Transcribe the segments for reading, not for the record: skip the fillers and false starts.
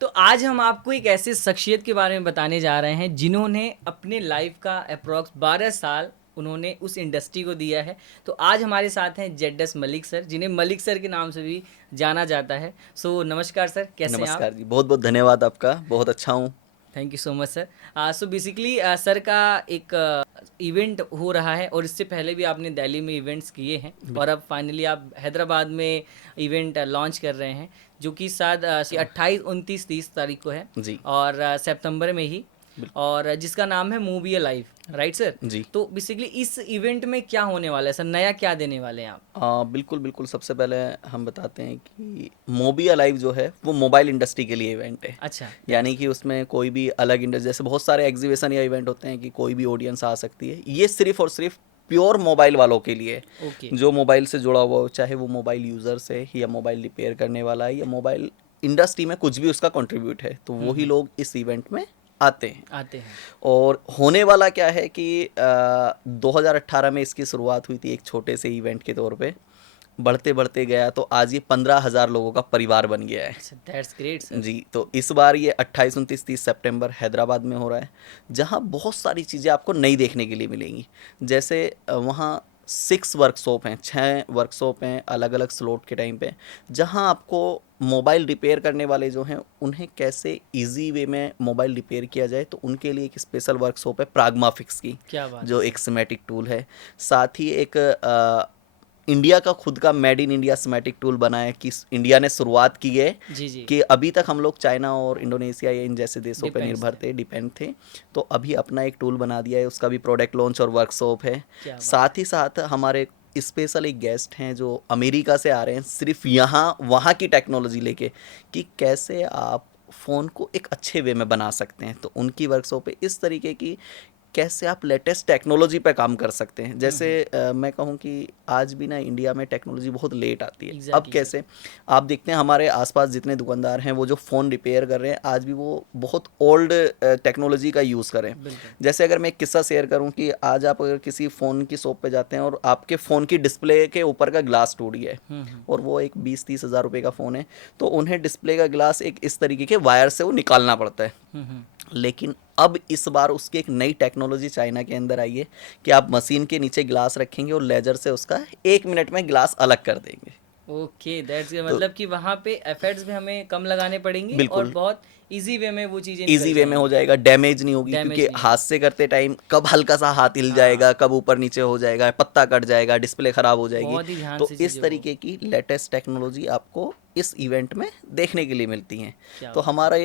तो आज हम आपको एक ऐसे शख्सियत के बारे में बताने जा रहे हैं जिन्होंने अपने लाइफ का अप्रॉक्स 12 साल उन्होंने उस इंडस्ट्री को दिया है। तो आज हमारे साथ हैं जेडस मलिक सर, जिन्हें मलिक सर के नाम से भी जाना जाता है। सो नमस्कार सर, कैसे हैं आप? नमस्कार जी, बहुत बहुत धन्यवाद आपका। बहुत अच्छा हूँ। Thank you so much sir. So basically sir का एक इवेंट हो रहा है, और इससे पहले भी आपने दिल्ली में इवेंट्स किए हैं, और अब फाइनली आप हैदराबाद में इवेंट लॉन्च कर रहे हैं, जो कि शायद 28, 29, 30 तारीख को है, जी। और सितंबर में ही, और जिसका नाम है मूवी अलाइव, राइट सर? जी। तो बेसिकली इस इवेंट में क्या होने वाला है सर, नया क्या देने वाले हैं आप? बिल्कुल बिल्कुल, सबसे पहले हम बताते हैं कि मोबी अलाइव जो है वो मोबाइल इंडस्ट्री के लिए इवेंट है। अच्छा, यानी कि उसमें कोई भी अलग इंडस्ट्री, जैसे बहुत सारे एग्जीबिशन या इवेंट होते हैं कि कोई भी ऑडियंस आ सकती है, ये सिर्फ और सिर्फ प्योर मोबाइल वालों के लिए है। ओके। जो मोबाइल से जुड़ा हुआ हो, चाहे वो मोबाइल यूज़र्स है या मोबाइल रिपेयर करने वाला है या मोबाइल इंडस्ट्री में कुछ भी उसका कंट्रीब्यूट है, तो वही लोग इस इवेंट में आते हैं। आते हैं। और होने वाला क्या है कि 2018 में इसकी शुरुआत हुई थी एक छोटे से इवेंट के तौर पे। बढ़ते बढ़ते गया तो आज ये 15,000 लोगों का परिवार बन गया है। अच्छा, दैट्स ग्रेट सर। जी, तो इस बार ये 28, 29, 30 सितंबर हैदराबाद में हो रहा है, जहाँ बहुत सारी चीज़ें आपको नई देखने के लिए मिलेंगी। जैसे वहाँ 6 वर्कशॉप हैं, 6 वर्कशॉप हैं अलग अलग स्लॉट के टाइम पे, जहाँ आपको मोबाइल रिपेयर करने वाले जो हैं उन्हें कैसे इजी वे में मोबाइल रिपेयर किया जाए, तो उनके लिए एक स्पेशल वर्कशॉप है प्राग्मा फिक्स की, क्या बात जो है एक सिमेटिक टूल है। साथ ही एक इंडिया का खुद का made in India semantic tool बना है, कि इंडिया ने शुरुआत की है। जी जी। कि अभी तक हम लोग चाइना और इंडोनेशिया या इन जैसे देशों पर डिपेंड्स निर्भर थे, डिपेंड थे। तो अभी अपना एक टूल बना दिया है, उसका भी प्रोडक्ट लॉन्च और वर्कशॉप है। क्या बात साथ ही साथ हमारे स्पेशल एक गेस्ट हैं जो अमेरिका से आ रहे हैं, सिर्फ यहाँ वहाँ की टेक्नोलॉजी लेके, कि कैसे आप फ़ोन को एक अच्छे वे में बना सकते हैं। तो उनकी वर्कशॉप है इस तरीके की, कैसे आप लेटेस्ट टेक्नोलॉजी पे काम कर सकते हैं। जैसे मैं कहूँ कि आज भी ना इंडिया में टेक्नोलॉजी बहुत लेट आती है। अब एग्जैक्टली सर। कैसे आप देखते हैं हमारे आसपास जितने दुकानदार हैं वो जो फ़ोन रिपेयर कर रहे हैं, आज भी वो बहुत ओल्ड टेक्नोलॉजी का यूज़ करें। बिल्कुल। जैसे अगर मैं एक किस्सा शेयर करूं कि आज आप अगर किसी फ़ोन की शॉप पे जाते हैं और आपके फ़ोन की डिस्प्ले के ऊपर का ग्लास टूट गया है, और वो एक 20-30 हज़ार रुपये का फ़ोन है, तो उन्हें डिस्प्ले का ग्लास एक इस तरीके के वायर से वो निकालना पड़ता है। लेकिन अब इस बार उसकी एक नई टेक्नोलॉजी चाइना के अंदर आई है, कि आप मशीन के नीचे ग्लास रखेंगे और लेजर से उसका 1 मिनट में ग्लास अलग कर देंगे। ओके, दैट्स तो मतलब कि वहाँ पे एफर्ट्स भी हमें कम लगाने पड़ेंगे, और बिल्कुल बहुत इजी वे में वो चीज़ें निकल इजी वे में हो जाएंगी, जाएगा, डैमेज नहीं होगी, डैमेज क्योंकि नहीं हाथ होगी। से करते टाइम कब हल्का सा हाथ हिल हाँ, जाएगा, कब ऊपर नीचे हो जाएगा, पत्ता कट जाएगा, डिस्प्ले खराब हो जाएगी। बहुत ही ध्यान तो से इस चीज़ें वो। तरीके की लेटेस्ट टेक्नोलॉजी आपको इस इवेंट में देखने के लिए मिलती हैं। क्या तो बात है। हमारा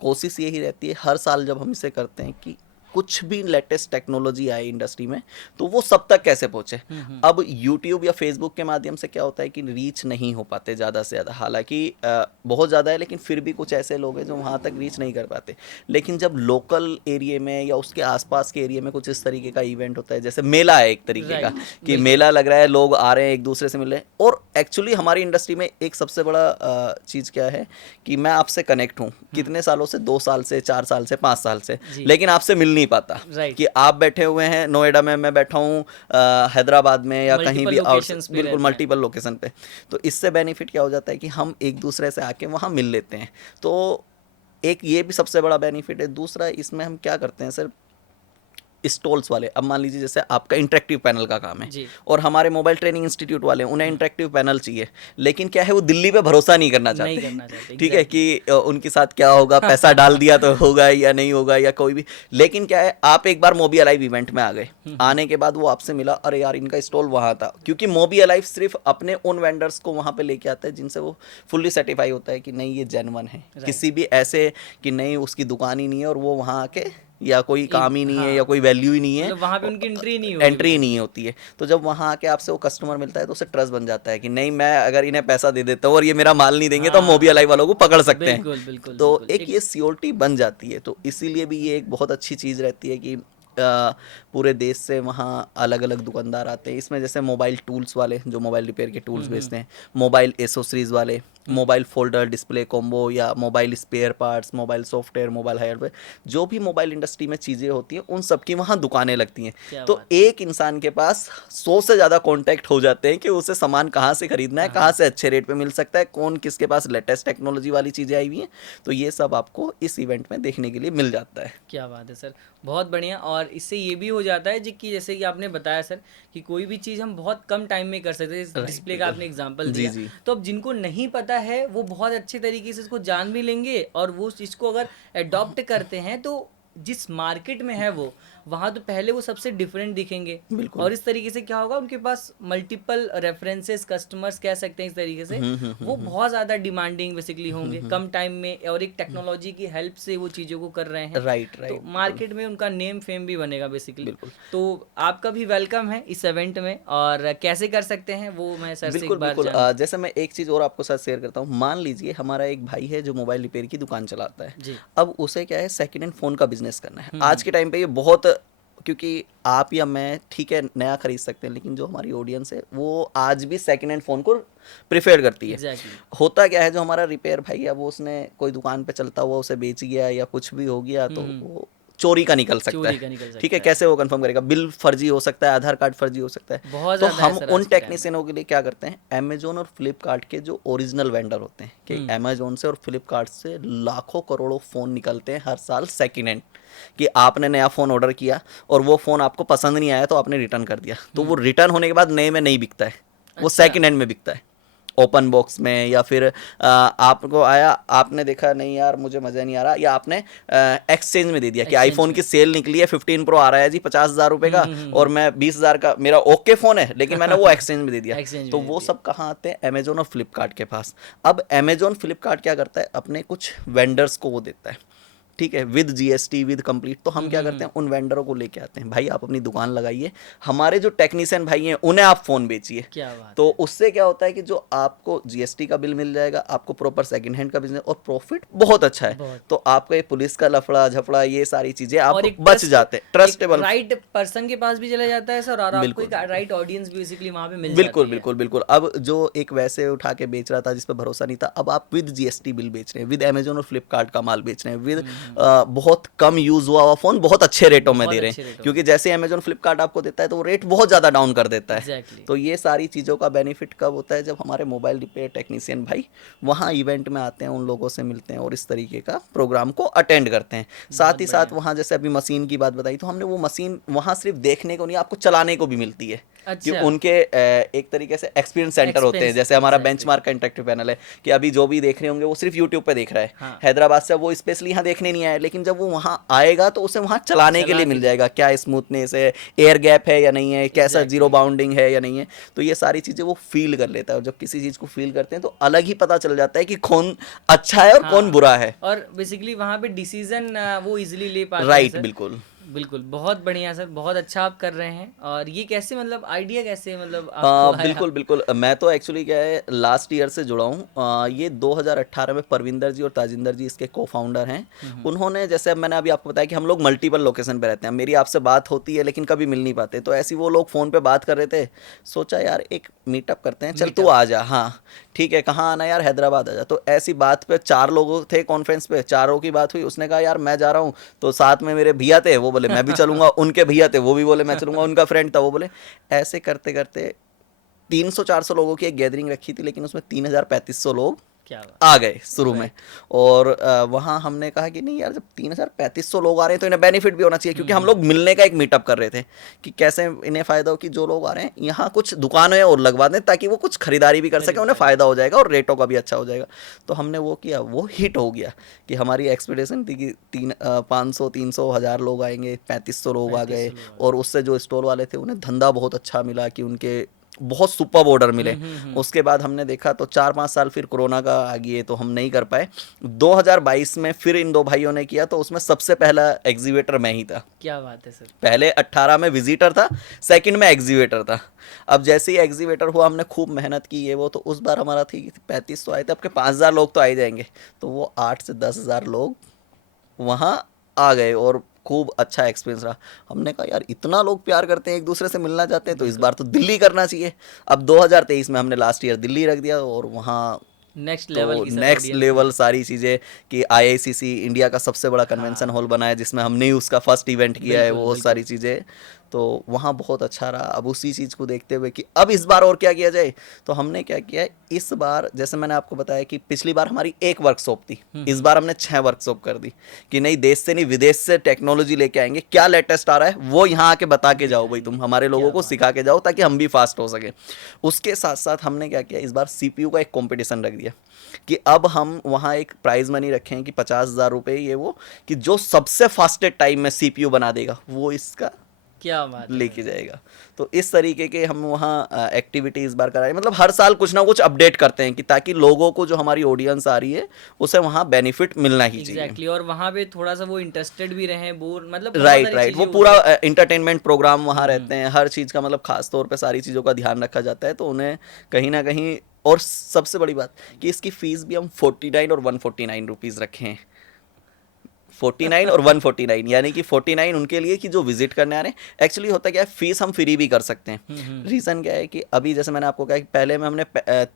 कोशिश यही रहती है हर साल जब हम इसे करते हैं, कि कुछ भी लेटेस्ट टेक्नोलॉजी आए इंडस्ट्री में, तो वो सब तक कैसे पहुंचे। अब यूट्यूब या फेसबुक के माध्यम से क्या होता है कि रीच नहीं हो पाते ज़्यादा से ज़्यादा, हालांकि बहुत ज़्यादा है, लेकिन फिर भी कुछ ऐसे लोग हैं जो वहाँ तक रीच नहीं कर पाते। लेकिन जब लोकल एरिया में या उसके आसपास के एरिया में कुछ इस तरीके का इवेंट होता है, जैसे मेला है एक तरीके का, राइट, कि बिल्कुल। मेला लग रहा है, लोग आ रहे हैं एक दूसरे से मिल रहे हैं। और एक्चुअली हमारी इंडस्ट्री में एक सबसे बड़ा चीज़ क्या है, कि मैं आपसे कनेक्ट हूँ कितने सालों से, 2 साल से, 4 साल से, 5 साल से, जी। लेकिन आपसे मिल नहीं पाता। राइट। कि आप बैठे हुए हैं नोएडा में, मैं बैठा हूँ हैदराबाद में या कहीं मल्टीपल भी आउट, लोकेशंस पे बिल्कुल रहते हैं। मल्टीपल लोकेशन पे। तो इससे बेनिफिट क्या हो जाता है कि हम एक दूसरे से आके वहाँ मिल लेते हैं। तो एक ये भी सबसे बड़ा बेनिफिट है। दूसरा, इसमें हम क्या करते हैं सर, स्टॉल्स वाले, अब मान लीजिए जैसे आपका इंटरेक्टिव पैनल का काम है, जी। और हमारे मोबाइल ट्रेनिंग इंस्टीट्यूट वाले हैं, उन्हें इंटरेक्टिव पैनल चाहिए, लेकिन क्या है वो दिल्ली पे भरोसा नहीं करना नहीं चाहते। करना चाहते, ठीक है एग्जैक्टली। कि उनके साथ क्या होगा, पैसा डाल दिया तो होगा या नहीं होगा या कोई भी। लेकिन क्या है, आप एक बार मोबी अलाइव इवेंट में आ गए, आने के बाद वो आपसे मिला, अरे यार इनका स्टॉल वहाँ था, क्योंकि मोबी अलाइव सिर्फ अपने उन वेंडर्स को वहाँ पे लेके आता है जिनसे वो फुल्ली सर्टिफाई होता है कि नहीं ये जेन्युइन है। किसी भी ऐसे कि नहीं उसकी दुकान ही नहीं है और वो वहाँ आके, या कोई काम ही नहीं है या हाँ, कोई वैल्यू ही नहीं है, मतलब वहाँ पे उनकी एंट्री नहीं होगी एंट्री बिल्कुल भी। नहीं होती है। तो जब वहाँ आके आपसे वो कस्टमर मिलता है, तो उसे ट्रस्ट बन जाता है कि नहीं, मैं अगर इन्हें पैसा दे देता हूँ और ये मेरा माल नहीं देंगे, तो हम मोबी हाँ, अलाइव वालों को पकड़ सकते हैं। बिल्कुल बिल्कुल तो बिल्कुल। एक ये सियोरिटी बन जाती है। तो इसीलिए भी ये एक बहुत अच्छी चीज़ रहती है कि पूरे देश से वहाँ अलग अलग दुकानदार आते हैं। इसमें जैसे मोबाइल टूल्स वाले जो मोबाइल रिपेयर के टूल्स बेचते हैं, मोबाइल एसोसरीज वाले, मोबाइल फोल्डर, डिस्प्ले कॉम्बो या mobile spare parts, mobile software, mobile hardware, जो भी मोबाइल इंडस्ट्री में चीज़ें होती हैं उन सब की वहाँ दुकानें लगती हैं। क्या तो बात है। एक इंसान के पास 100 से ज़्यादा कॉन्टैक्ट हो जाते हैं कि उसे सामान कहाँ से खरीदना है, कहाँ से अच्छे रेट पे मिल सकता है, कौन किसके पास लेटेस्ट टेक्नोलॉजी वाली चीज़ें आई हुई हैं। तो ये सब आपको इस इवेंट में देखने के लिए मिल जाता है। क्या बात है सर, बहुत बढ़िया। और इससे ये भी हो जाता है जी कि जैसे कि आपने बताया सर कि कोई भी चीज़ हम बहुत कम टाइम में कर सकते हैं, राइट, डिस्प्ले का बिल्कुल। आपने एग्जांपल जी, दिया। जी। तो अब जिनको नहीं पता है वो बहुत अच्छे तरीके से इसको जान भी लेंगे, और वो उस चीज़ को अगर अडॉप्ट करते हैं तो जिस मार्केट में है वो, वहाँ तो पहले वो सबसे डिफरेंट दिखेंगे। बिल्कुल। और इस तरीके से क्या होगा, उनके पास मल्टीपल रेफरेंसेस, कस्टमर्स कह सकते हैं इस तरीके से, वो बहुत ज़्यादा डिमांडिंग बेसिकली होंगे कम टाइम में, और एक टेक्नोलॉजी की हेल्प से वो चीज़ों को कर रहे हैं। राइट, तो राइट, बिल्कुल। मार्केट में उनका नेम फेम भी बनेगा बेसिकली। बिल्कुल। तो आपका भी वेलकम है इस इवेंट में, और कैसे कर सकते हैं वो मैं सर से बिल्कुल, एक बार बिल्कुल। जान। जैसे मैं एक चीज़ और आपको साथ शेयर करता हूँ। मान लीजिए हमारा एक भाई है जो मोबाइल रिपेयर की दुकान चलाता है। जी। अब उसे क्या है, सेकंड हैंड फ़ोन का बिज़नेस करना है। हम्म, आज के टाइम पे ये बहुत, क्योंकि आप या मैं ठीक है नया खरीद सकते हैं, लेकिन जो हमारी ऑडियंस है वो आज भी सेकंड हैंड फ़ोन को प्रेफ़र करती है। एग्जैक्टली। होता क्या है, जो हमारा रिपेयर भाई है वो उसने कोई दुकान पे चलता हुआ उसे बेच गया या कुछ भी हो गया, तो वो चोरी का निकल सकता चोरी का है। निकल ठीक सकता है, है। कैसे वो कंफर्म करेगा? बिल फर्जी हो सकता है, आधार कार्ड फर्जी हो सकता है। बहुत तो ज़्यादा है हम सर उन आज के टाइम में। टेक्नीशियनों के लिए क्या करते हैं, अमेजोन और फ्लिपकार्ट के जो ओरिजिनल वेंडर होते हैं, कि अमेजोन से और फ्लिपकार्ट से लाखों करोड़ों फ़ोन निकलते हैं हर साल सेकेंड हैंड। कि आपने नया फ़ोन ऑर्डर किया और वो फ़ोन आपको पसंद नहीं आया तो आपने रिटर्न कर दिया, तो वो रिटर्न होने के बाद नए में नहीं बिकता है, वो अच्छा। सेकेंड हैंड में बिकता है, ओपन बॉक्स में। या फिर आपको आया, आपने देखा नहीं यार मुझे मज़ा नहीं आ रहा, या आपने एक्सचेंज में दे दिया कि एक्सचेंज आईफोन में। की सेल निकली है, 15 प्रो आ रहा है जी 50,000 रुपये का, और मैं 20,000 का, मेरा ओके फ़ोन है लेकिन मैंने वो एक्सचेंज में दे दिया। एक्सचेंज तो में दे वो दिया। सब कहाँ आते हैं? अमेजोन और फ्लिपकार्ट के पास। अब अमेजोन फ्लिपकार्ट क्या करता है, अपने कुछ वेंडर्स को वो देता है, ठीक है, विद जीएसटी विद कंप्लीट। तो हम क्या करते हैं, उन वेंडरों को लेके आते हैं, भाई आप अपनी दुकान लगाइए, हमारे जो टेक्नीशियन भाई हैं उन्हें आप फ़ोन बेचिए। क्या बात तो है। उससे क्या होता है कि जो आपको जीएसटी का बिल मिल जाएगा, आपको प्रॉपर सेकंड हैंड का बिजनेस, और प्रॉफिट बहुत अच्छा है। बहुत। तो आपका ये पुलिस का लफड़ा झफड़ा ये सारी चीज़ें आप और एक बच जाते हैं, ट्रस्टेबल। राइट पर्सन के पास भी चला जाता है सर, और आपको बिल्कुल, एक बिल्कुल। राइट ऑडियंस भी बेसिकली वहाँ पे मिल बिल्कुल, जाती है। बिल्कुल, बिल्कुल। अब जो एक वैसे उठा के बेच रहा था जिस पे भरोसा नहीं था, अब आप विद जीएसटी बिल बेच रहे हैं, विद अमेज़न और फ्लिपकार्ट का माल बेच रहे हैं, विद बहुत कम यूज़ हुआ हुआ फ़ोन बहुत अच्छे रेटों में बहुत दे रहे अच्छे हैं। रेटों क्योंकि जैसे अमेज़न फ्लिपकार्ट आपको देता है तो वो रेट बहुत ज़्यादा डाउन कर देता है। एग्जैक्टली। तो ये सारी चीज़ों का बेनिफिट कब होता है, जब हमारे मोबाइल रिपेयर टेक्नीशियन भाई वहाँ इवेंट में आते हैं, उन लोगों से मिलते हैं और इस तरीके का प्रोग्राम को अटेंड करते हैं। साथ ही साथ वहाँ जैसे अभी मशीन की बात बताई, तो हमने वो मशीन वहाँ सिर्फ देखने को नहीं, आपको चलाने को भी मिलती है। कि अच्छा। उनके एक तरीके से एक्सपीरियंस सेंटर होते हैं, एक्सपेंस जैसे हमारा एग्जैक्टली। बेंचमार्क का इंटरेक्टिव पैनल है, कि अभी जो भी देख रहे होंगे वो सिर्फ यूट्यूब पे देख रहा है, हाँ। हैदराबाद से वो स्पेशली यहाँ देखने नहीं आया, लेकिन जब वो वहाँ आएगा तो उसे वहाँ चलाने के चला लिए के मिल देख। जाएगा, क्या स्मूथनेस है, एयर गैप है या नहीं है, कैसा जीरो एग्जैक्टली। बाउंडिंग है या नहीं है। तो ये सारी चीज़ें वो फील कर लेता है, और जब किसी चीज़ को फील करते हैं तो अलग ही पता चल जाता है कि कौन अच्छा है और कौन हाँ। बुरा है। और बेसिकली वहाँ पे डिसीजन वो इजीली ले पाते हैं राइट, सर। बिल्कुल। बिल्कुल, बहुत बढ़िया सर, बहुत अच्छा आप कर रहे हैं। और ये कैसे, मतलब आइडिया कैसे, मतलब आपको आया? बिल्कुल, बिल्कुल। मैं तो एक्चुअली क्या है, लास्ट ईयर से जुड़ा हूँ। ये 2018 में परविंदर जी और ताजिंदर जी इसके को-फाउंडर हैं। उन्होंने, जैसे अब मैंने अभी आपको बताया कि हम लोग मल्टीपल लोकेशन पे रहते हैं, मेरी आपसे बात होती है लेकिन कभी मिल नहीं पाते, तो ऐसे ही वो लोग फ़ोन पे बात कर रहे थे, सोचा यार एक मीटअप करते हैं, चल तू आ जा। हाँ, ठीक है, कहाँ आना यार? हैदराबाद आ जा। तो ऐसी बात पे 4 लोग थे कॉन्फ्रेंस पे, चारों की बात हुई। उसने कहा यार मैं जा रहा हूँ, तो साथ में मेरे भैया थे, वो बोले मैं भी चलूँगा, उनके भैया थे वो भी बोले मैं चलूँगा, उनका फ्रेंड था वो बोले। ऐसे करते-करते 300-400 लोगों की एक गैदरिंग रखी थी, लेकिन उसमें 3,000-3,500 लोग क्या बात। आ गए शुरू में। राइट। और वहाँ हमने कहा कि नहीं यार, जब 3,000-3,500 लोग आ रहे हैं तो इन्हें बेनिफिट भी होना चाहिए, क्योंकि हम लोग मिलने का एक मीटअप कर रहे थे कि कैसे इन्हें फ़ायदा हो कि जो लोग आ रहे हैं यहाँ कुछ दुकानें और लगवा दें, ताकि वो कुछ खरीदारी भी कर सकें, उन्हें फ़ायदा हो जाएगा और रेटों का भी अच्छा हो जाएगा। तो हमने वो किया, वो हिट हो गया। कि हमारी एक्सपेक्टेशन थी कि 500, 300, 1,000 लोग आएंगे, 3,500 लोग आ गए। 3500 लोग। और उससे जो स्टॉल वाले थे उन्हें धंधा बहुत अच्छा मिला, कि उनके बहुत सुपर ऑर्डर मिले। उसके बाद हमने देखा तो 4-5 साल फिर कोरोना का आ गई, तो हम नहीं कर पाए। 2022 में फिर इन दो भाइयों ने किया, तो उसमें सबसे पहला एग्जीबिटर मैं ही था। क्या बात है सर। पहले 18 में विजिटर था, सेकंड में एग्जीबिटर था। अब जैसे ही एग्जीबिटर हुआ, हमने खूब मेहनत की ये वो, तो उस बार हमारा थी 3500 आए थे, आपके 5,000 लोग तो आ ही जाएंगे। तो वो 8 से 10,000 लोग वहाँ आ गए और खूब अच्छा एक्सपीरियंस रहा। हमने कहा यार इतना लोग प्यार करते हैं, एक दूसरे से मिलना चाहते हैं, तो इस बार तो दिल्ली करना चाहिए। अब 2023 में हमने लास्ट ईयर दिल्ली रख दिया, और वहाँ नेक्स्ट लेवल तो की सर नेक्स्ट ऑडियंस लेवल सारी चीज़ें कि आईआईसीसी इंडिया का सबसे बड़ा कन्वेंशन हॉल बना है जिसमें हमने ही उसका फर्स्ट इवेंट किया है, बिल्कुल वो बिल्कुल सारी चीज़ें। तो वहाँ बहुत अच्छा रहा। अब उसी चीज़ को देखते हुए कि अब इस बार और क्या किया जाए, तो हमने क्या किया इस बार, जैसे मैंने आपको बताया कि पिछली बार हमारी एक वर्कशॉप थी, इस बार हमने 6 वर्कशॉप कर दी कि नहीं देश से नहीं विदेश से टेक्नोलॉजी लेके आएंगे, क्या लेटेस्ट आ रहा है वो यहाँ आके बता के जाओ भाई, तुम हमारे लोगों को सिखा के जाओ ताकि हम भी फास्ट हो सके। उसके साथ साथ हमने क्या किया, इस बार सीपीयू का एक कंपटीशन रख दिया कि अब हम वहाँ एक प्राइज मनी रखें कि 50,000 रुपये, ये वो कि जो सबसे फास्टेस्ट टाइम में सीपीयू बना देगा वो इसका क्या बात है लेके जाएगा। तो इस तरीके के हम वहाँ एक्टिविटी इस बार कराए, मतलब हर साल कुछ ना कुछ अपडेट करते हैं कि ताकि लोगों को, जो हमारी ऑडियंस आ रही है, उसे वहाँ बेनिफिट मिलना ही चाहिए। एग्जैक्टली और वहाँ पे थोड़ा सा वो इंटरेस्टेड भी रहे, बोर मतलब बहुत राइट सारी राइट, वो चीजें पूरा होती इंटरटेनमेंट प्रोग्राम वहाँ रहते हैं, हर चीज़ का मतलब खास तौर पे सारी चीज़ों का ध्यान रखा जाता है, तो उन्हें कहीं ना कहीं। और सबसे बड़ी बात कि इसकी फीस भी हम 49 और 149 रुपीज़ रखे हैं। 49 और 149, यानी कि 49 उनके लिए कि जो विजिट करने आ रहे हैं। एक्चुअली होता क्या है, फीस हम फ्री भी कर सकते हैं। रीज़न क्या है कि अभी जैसे मैंने आपको कहा कि पहले में हमने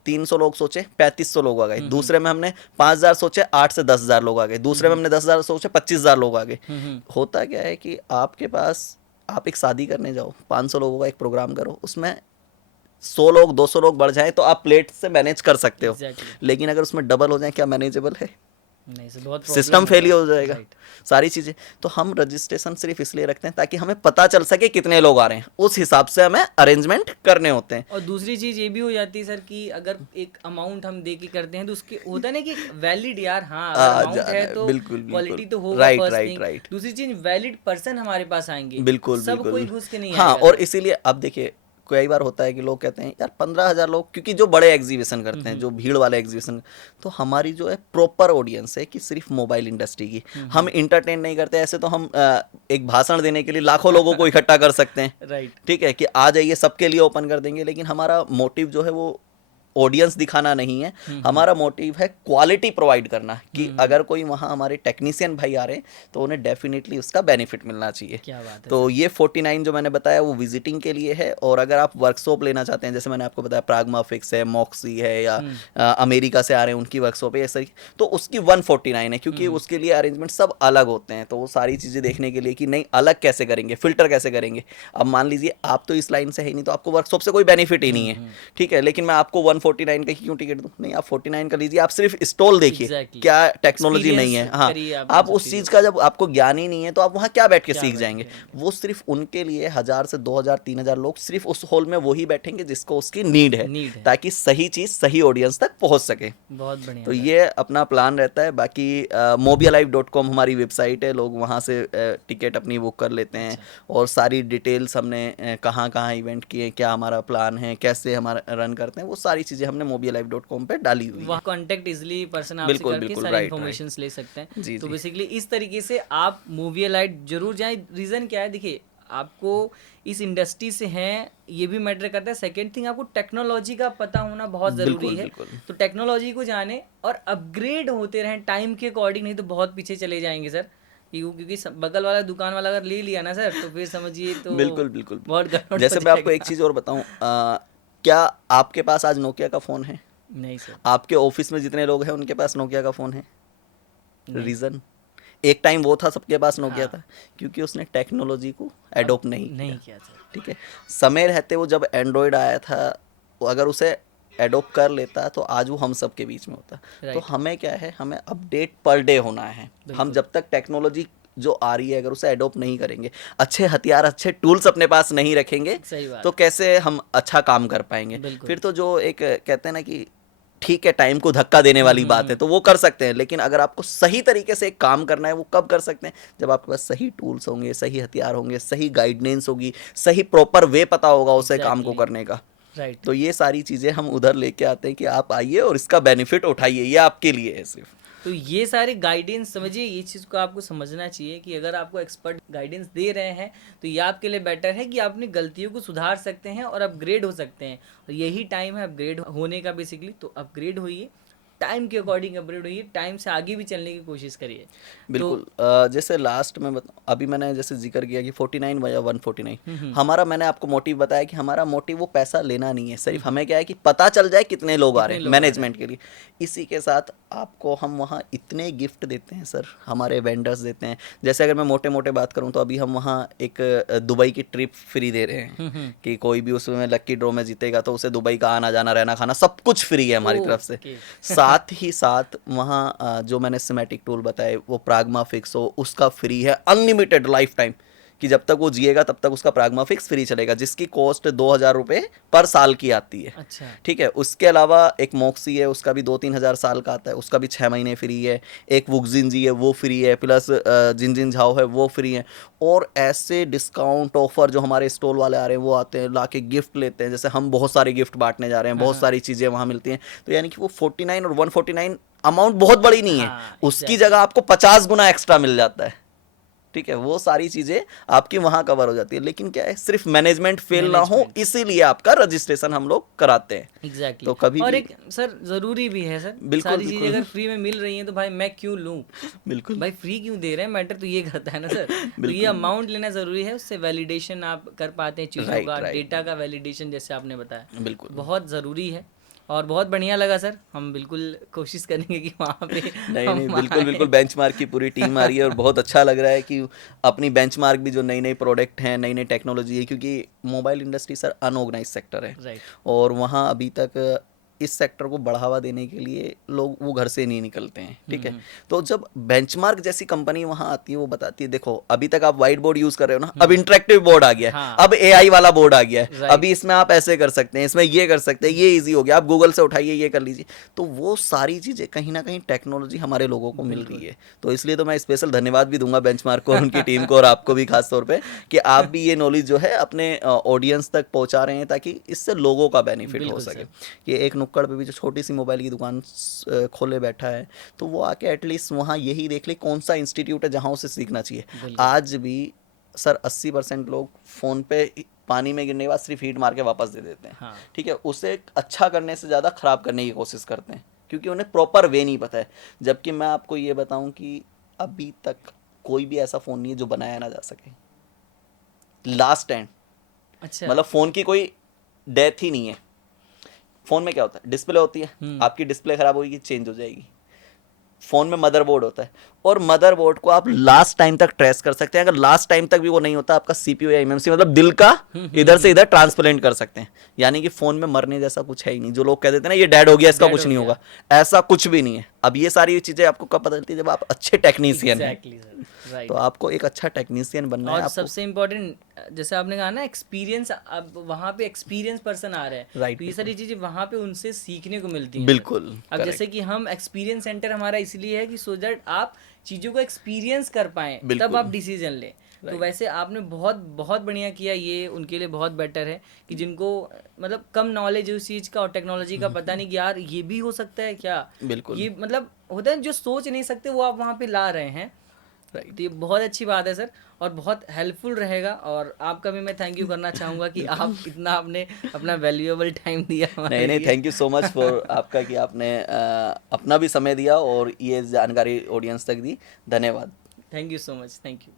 300 लोग सोचे, 3500 लोग आ गए। दूसरे में हमने 5,000 सोचे, 8 से 10,000 लोग आ गए। दूसरे में हमने 10,000 सोचे, 25,000 लोग आ गए। होता क्या है कि आपके पास, आप एक शादी करने जाओ, 500 लोगों का एक प्रोग्राम करो, उसमें 100 लोग 200 लोग बढ़ जाएं तो आप प्लेट से मैनेज कर सकते हो। एग्जैक्टली लेकिन अगर उसमें डबल हो जाए, क्या मैनेजेबल है? नहीं सर, बहुत सिस्टम प्रॉब्लम फेलियर होगा। हो जाएगा, राइट सारी चीज़ें। तो हम रजिस्ट्रेशन सिर्फ इसलिए रखते हैं ताकि हमें पता चल सके कितने लोग आ रहे हैं, उस हिसाब से हमें अरेंजमेंट करने होते हैं। और दूसरी चीज ये भी हो जाती है सर कि अगर एक अमाउंट हम दे के करते हैं तो उसके होता है ना कि वैलिड यार, हाँ अगर अमाउंट है तो बिल्कुल बिल्कुल, क्वालिटी तो होगा right first right thing. Right, दूसरी चीज वैलिड पर्सन हमारे पास आएंगे, बिल्कुल सब कोई बिल्कुल। घुस के नहीं हाँ, आएगा और सर। इसीलिए अब देखिए, कई बार होता है कि लोग कहते हैं यार 15,000 लोग, क्योंकि जो बड़े एग्जीबिशन करते हैं, जो भीड़ वाले एग्जीबिशन, तो हमारी जो है प्रॉपर ऑडियंस है कि सिर्फ मोबाइल इंडस्ट्री की, हम इंटरटेन नहीं करते। ऐसे तो हम एक भाषण देने के लिए लाखों लोगों को इकट्ठा कर सकते हैं, राइट ठीक है, कि आ जाइए सबके लिए ओपन कर देंगे, लेकिन हमारा मोटिव जो है वो ऑडियंस दिखाना नहीं है। हमारा मोटिव है क्वालिटी प्रोवाइड करना, कि अगर कोई वहाँ हमारे टेक्नीशियन भाई आ रहे हैं तो उन्हें डेफिनेटली उसका बेनिफिट मिलना चाहिए। क्या बात है तो सर। ये 49 जो मैंने बताया वो विजिटिंग के लिए है। और अगर आप वर्कशॉप लेना चाहते हैं, जैसे मैंने आपको बताया प्राग्मा फिक्स है, मॉक्सी है, या अमेरिका से आ रहे हैं उनकी वर्कशॉप है, ऐसा, तो उसकी 149 है, क्योंकि उसके लिए अरेंजमेंट सब अलग होते हैं। तो वो सारी चीज़ें देखने के लिए कि नहीं अलग कैसे करेंगे, फिल्टर कैसे करेंगे। अब मान लीजिए आप तो इस लाइन से है नहीं, तो आपको वर्कशॉप से कोई बेनिफिट ही नहीं है, ठीक है, लेकिन मैं आपको 149 का क्यों टिकट दूं? नहीं, आप 49 का लीजिए, आप सिर्फ स्टॉल देखिए एग्जैक्टली क्या टेक्नोलॉजी नहीं है। हाँ, करिए आप आप इन सब उस चीजों चीज़ का जब आपको ज्ञान ही नहीं है तो आप वहाँ क्या बैठ के क्या सीख बैठ जाएंगे? करेंगे। वो सिर्फ उनके लिए 1,000 से 2,000 3,000 लोग सिर्फ उस हॉल में वही बैठेंगे जिसको उसकी नीड है, नीड है, ताकि सही चीज़ सही ऑडियंस तक पहुँच सके। बहुत बढ़िया तो सर। ये अपना प्लान रहता है। बाकी mobialive.com हमारी वेबसाइट है, लोग वहाँ से टिकट अपनी बुक कर लेते हैं। और सारी डिटेल्स हमने कहाँ कहाँ इवेंट किए, क्या हमारा प्लान है, कैसे हमारा रन करते हैं, वो सारी चीज़ें हमने mobialive.com पे डाली हुई है। वहाँ कांटेक्ट इजीली पर्सन आपसे बिल्कुल करके बिल्कुल, सारी राइट राइट, इन्फॉर्मेशन ले सकते हैं। जी तो जी, बेसिकली इस तरीके से आप मूवी लाइट जरूर जाएं। रीज़न क्या है, देखिए आपको इस इंडस्ट्री से हैं ये भी मैटर करता है। सेकेंड थिंग, आपको टेक्नोलॉजी का पता होना बहुत ज़रूरी बिल्कुल है। बिल्कुल, तो टेक्नोलॉजी को जाने और अपग्रेड होते रहें टाइम के अकॉर्डिंग, नहीं तो बहुत पीछे चले जाएंगे सर। क्योंकि बगल वाला दुकान वाला अगर ले लिया ना सर तो फिर समझिए तो बिल्कुल बिल्कुल। बहुत गड़बड़ हो जैसे मैं आपको एक जाएगा। चीज़ और बताऊं, क्या आपके पास आज नोकिया का फ़ोन है? नहीं सर, आपके ऑफिस में जितने लोग हैं उनके पास नोकिया का फ़ोन है? नहीं रीज़न, एक टाइम वो था सबके पास नोकिया हाँ था, क्योंकि उसने टेक्नोलॉजी को अब एडोप्ट नहीं किया, नहीं किया सर। ठीक है। समय रहते वो जब एंड्रॉयड आया था, वो अगर उसे एडोप्ट कर लेता तो आज वो हम सब के बीच में होता। तो राइट हमें क्या है, हमें अपडेट पर डे होना है। हम बिल्कुल जब तक टेक्नोलॉजी जो आ रही है अगर उसे एडोप्ट नहीं करेंगे, अच्छे हथियार अच्छे टूल्स अपने पास नहीं रखेंगे, सही बात तो कैसे हम अच्छा काम कर पाएंगे? बिल्कुल फिर तो जो एक कहते हैं ना कि ठीक है टाइम को धक्का देने वाली बात है तो वो कर सकते हैं, लेकिन अगर आपको सही तरीके से एक काम करना है वो कब कर सकते हैं? जब आपके पास सही टूल्स होंगे, सही हथियार होंगे, सही गाइडेंस होगी, सही प्रॉपर वे पता होगा उसे काम को एग्जैक्टली करने का। राइट। तो ये सारी चीज़ें हम उधर लेके आते हैं कि आप आइए और इसका बेनिफिट उठाइए, ये आपके लिए है सिर्फ। तो ये सारे गाइडेंस समझिए, ये चीज़ को आपको समझना चाहिए कि अगर आपको एक्सपर्ट गाइडेंस दे रहे हैं तो ये आपके लिए बेटर है कि आप अपनी गलतियों को सुधार सकते हैं और अपग्रेड हो सकते हैं। और यही टाइम है अपग्रेड होने का बेसिकली। तो अपग्रेड होइए टाइम के अकॉर्डिंग अपग्रेड होइए, टाइम से आगे भी चलने की कोशिश करिए। बिल्कुल। जैसे लास्ट में अभी मैंने जैसे जिक्र किया कि 49 या 149, हमारा मैंने आपको मोटिव बताया कि हमारा मोटिव वो पैसा लेना नहीं है, सिर्फ हमें क्या है कि पता चल जाए कितने लोग आ रहे हैं लोग आ रहे मैनेजमेंट के लिए। इसी के साथ आपको हम वहाँ इतने गिफ्ट देते हैं सर, हमारे वेंडर्स देते हैं। जैसे अगर मैं मोटे मोटे बात करूँ तो अभी हम वहाँ एक दुबई की ट्रिप फ्री दे रहे हैं कि कोई भी उसमें लक्की ड्रॉ में जीतेगा तो उसे दुबई का आना जाना रहना खाना सब कुछ फ्री है हमारी तरफ से। ओके। साथ ही साथ वहाँ जो मैंने सिमेटिक टूल बताए वो प्राग्मा फिक्स हो उसका फ्री है, अनलिमिटेड लाइफ टाइम, कि जब तक वो जिएगा तब तक उसका प्राग्मा फिक्स फ्री चलेगा, जिसकी कॉस्ट 2,000 रुपये पर साल की आती है। अच्छा। ठीक है। उसके अलावा एक मॉक्सी है, उसका भी 2-3 हज़ार साल का आता है, उसका भी 6 महीने फ्री है। एक वुक्जिन जी है वो फ्री है, प्लस जिन झाओ है वो फ्री है। और ऐसे डिस्काउंट ऑफर जो हमारे स्टॉल वाले आ रहे हैं वो आते हैं, ला के गिफ्ट लेते हैं। जैसे हम बहुत सारे गिफ्ट बांटने जा रहे हैं, बहुत सारी चीज़ें वहाँ मिलती हैं। तो यानी कि वो 49 और 149 अमाउंट बहुत बड़ी नहीं है, हाँ, उसकी जगह आपको 50 गुना एक्स्ट्रा मिल जाता है। ठीक है, वो सारी चीजें आपकी वहां कवर हो जाती है। लेकिन क्या है, सिर्फ मैनेजमेंट फेल ना हो इसीलिए आपका रजिस्ट्रेशन हम लोग कराते हैं। एग्जैक्टली। तो कभी और भी एक सर जरूरी भी है सर, बिल्कुल, सारी चीजें बिल्कुल। अगर फ्री में मिल रही हैं तो भाई मैं क्यों लूं? बिल्कुल भाई फ्री क्यों दे रहे हैं, मैटर तो ये करता है ना सर। तो ये अमाउंट लेना जरूरी है, उससे वैलिडेशन आप कर पाते हैं चीज़ों का, डेटा का वैलिडेशन जैसे आपने बताया, बिल्कुल बहुत ज़रूरी है। और बहुत बढ़िया लगा सर, हम बिल्कुल कोशिश करेंगे कि वहाँ पे नहीं हम नहीं, बिल्कुल आएं। बिल्कुल, बेंचमार्क की पूरी टीम आ रही है और बहुत अच्छा लग रहा है कि अपनी बेंचमार्क भी जो नई नई प्रोडक्ट हैं, नई नई टेक्नोलॉजी है, क्योंकि mobile industry sir unorganised sector है राइट। और वहाँ अभी तक इस सेक्टर को बढ़ावा देने के लिए लोग वो घर से नहीं निकलते हैं। ठीक है। तो जब बेंचमार्क जैसी कंपनी वहाँ आती है, वो बताती है देखो अभी तक आप व्हाइट बोर्ड यूज कर रहे हो ना, अब इंटरेक्टिव बोर्ड आ गया है, हाँ। अब एआई वाला बोर्ड आ गया है, Right. अभी इसमें आप ऐसे कर सकते हैं, इसमें ये कर सकते हैं, ये इजी हो गया, आप गूगल से उठाइए ये कर लीजिए। तो वो सारी चीजें कहीं ना कहीं टेक्नोलॉजी हमारे लोगों को मिल रही है। तो इसलिए तो मैं स्पेशल धन्यवाद भी दूंगा बेंचमार्क को और उनकी टीम को और आपको भी खास तौर पे कि आप भी ये नॉलेज जो है अपने ऑडियंस तक पहुंचा रहे हैं ताकि इससे लोगों का बेनिफिट हो बिल्कुल सके। सर। कि एक नुक्कड़ पे भी जो छोटी सी मोबाइल की दुकान खोले बैठा है तो वो आके एटलीस्ट वहाँ यही देख ले कौन सा इंस्टीट्यूट है जहाँ उसे सीखना चाहिए। बिल्कुल। आज भी सर 80% लोग फ़ोन पे पानी में गिरने के बाद सिर्फ हीट मार के वापस दे देते हैं। हाँ। ठीक है, उसे अच्छा करने से ज़्यादा ख़राब करने की कोशिश करते हैं क्योंकि उन्हें प्रॉपर वे नहीं पता है। जबकि मैं आपको ये बताऊं कि अभी तक कोई भी ऐसा फ़ोन नहीं है जो बनाया ना जा सके लास्ट एंड। अच्छा। मतलब फ़ोन की कोई डेथ ही नहीं है। फ़ोन में क्या होता है, डिस्प्ले होती है, आपकी डिस्प्ले ख़राब होगी चेंज हो जाएगी। फ़ोन में मदरबोर्ड होता है और मदरबोर्ड को आप लास्ट टाइम तक ट्रेस कर सकते हैं। अगर लास्ट टाइम तक भी वो नहीं होता, आपका सीपीयू या एमएमसी मतलब दिल का इधर से इधर ट्रांसप्लेंट कर सकते हैं। यानी कि फ़ोन में मरने जैसा कुछ है ही नहीं। जो लोग कह देते हैं ना ये डेड हो गया, इसका कुछ नहीं होगा, ऐसा कुछ भी नहीं है। अब ये सारी चीज़ें आपको कब पता चलती है, जब आप अच्छे टेक्नीशियन हैं। Exactly sir, right. तो आपको एक अच्छा टेक्नीशियन बनना है। और आपको सबसे इम्पोर्टेंट जैसे आपने कहा ना एक्सपीरियंस, अब वहाँ पे एक्सपीरियंस पर्सन आ रहे हैं, Right, तो ये सारी चीज़ें वहाँ पे उनसे सीखने को मिलती हैं। बिल्कुल अब जैसे कि हम एक्सपीरियंस सेंटर हमारा इसलिए है कि सो दैट आप चीज़ों को एक्सपीरियंस कर पाएँ, तब बिल्कुल। आप डिसीजन लें। तो वैसे आपने बहुत बहुत बढ़िया किया, ये उनके लिए बहुत बेटर है कि जिनको मतलब कम नॉलेज है उस चीज़ का और टेक्नोलॉजी का पता नहीं कि यार ये भी हो सकता है क्या, बिल्कुल। ये मतलब होता है जो सोच नहीं सकते वो आप वहाँ पे ला रहे हैं। राइट। तो ये बहुत अच्छी बात है सर और बहुत हेल्पफुल रहेगा। और आपका भी मैं थैंक यू करना चाहूँगा कि आप इतना आपने अपना वैल्यूएबल टाइम दिया हमारे नहीं, लिए। Thank you so much for आपका कि आपने अपना भी समय दिया और ये जानकारी ऑडियंस तक दी। धन्यवाद। Thank you so much, thank you.